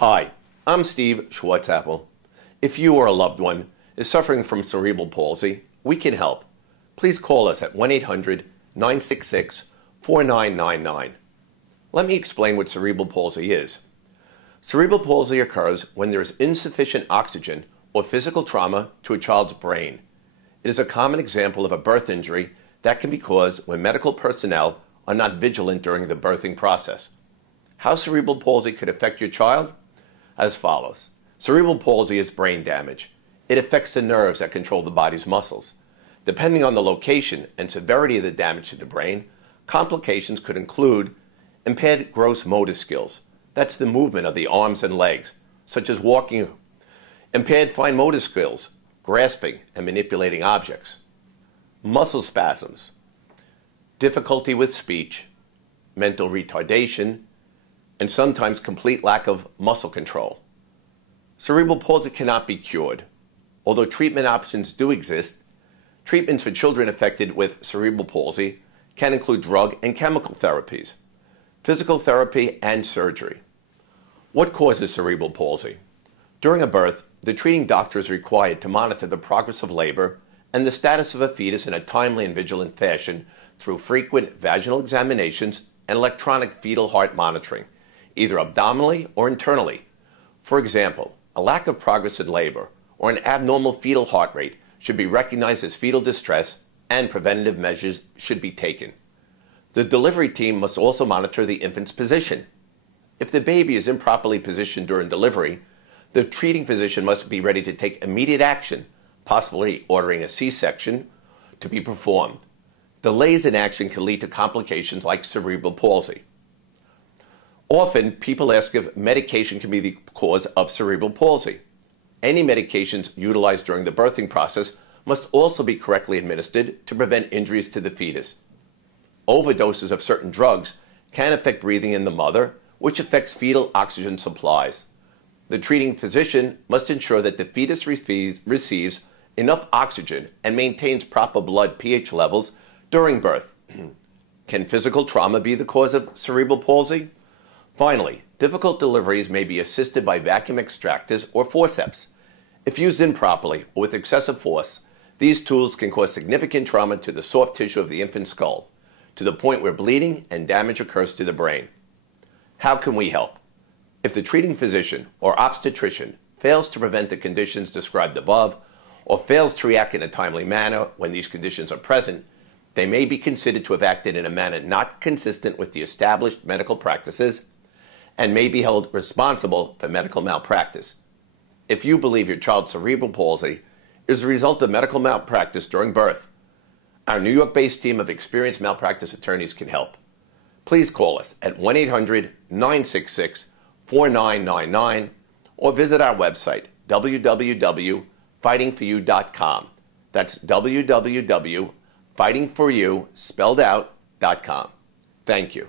Hi, I'm Steve Schwartzapfel. If you or a loved one is suffering from cerebral palsy, we can help. Please call us at 1-800-966-4999. Let me explain what cerebral palsy is. Cerebral palsy occurs when there is insufficient oxygen or physical trauma to a child's brain. It is a common example of a birth injury that can be caused when medical personnel are not vigilant during the birthing process. How cerebral palsy could affect your child? As follows. Cerebral palsy is brain damage. It affects the nerves that control the body's muscles. Depending on the location and severity of the damage to the brain, complications could include impaired gross motor skills. That's the movement of the arms and legs, such as walking. Impaired fine motor skills, grasping and manipulating objects. Muscle spasms. Difficulty with speech, mental retardation, and sometimes complete lack of muscle control. Cerebral palsy cannot be cured. Although treatment options do exist, treatments for children affected with cerebral palsy can include drug and chemical therapies, physical therapy, and surgery. What causes cerebral palsy? During a birth, the treating doctor is required to monitor the progress of labor and the status of a fetus in a timely and vigilant fashion through frequent vaginal examinations and electronic fetal heart monitoring, either abdominally or internally. For example, a lack of progress in labor or an abnormal fetal heart rate should be recognized as fetal distress and preventative measures should be taken. The delivery team must also monitor the infant's position. If the baby is improperly positioned during delivery, the treating physician must be ready to take immediate action, possibly ordering a C-section to be performed. Delays in action can lead to complications like cerebral palsy. Often, people ask if medication can be the cause of cerebral palsy. Any medications utilized during the birthing process must also be correctly administered to prevent injuries to the fetus. Overdoses of certain drugs can affect breathing in the mother, which affects fetal oxygen supplies. The treating physician must ensure that the fetus receives enough oxygen and maintains proper blood pH levels during birth. Can physical trauma be the cause of cerebral palsy? Finally, difficult deliveries may be assisted by vacuum extractors or forceps. If used improperly or with excessive force, these tools can cause significant trauma to the soft tissue of the infant's skull, to the point where bleeding and damage occurs to the brain. How can we help? If the treating physician or obstetrician fails to prevent the conditions described above, or fails to react in a timely manner when these conditions are present, they may be considered to have acted in a manner not consistent with the established medical practices and may be held responsible for medical malpractice. If you believe your child's cerebral palsy is a result of medical malpractice during birth, our New York-based team of experienced malpractice attorneys can help. Please call us at 1-800-966-4999 or visit our website, www.fightingforyou.com. That's www.fightingforyou.com. Thank you.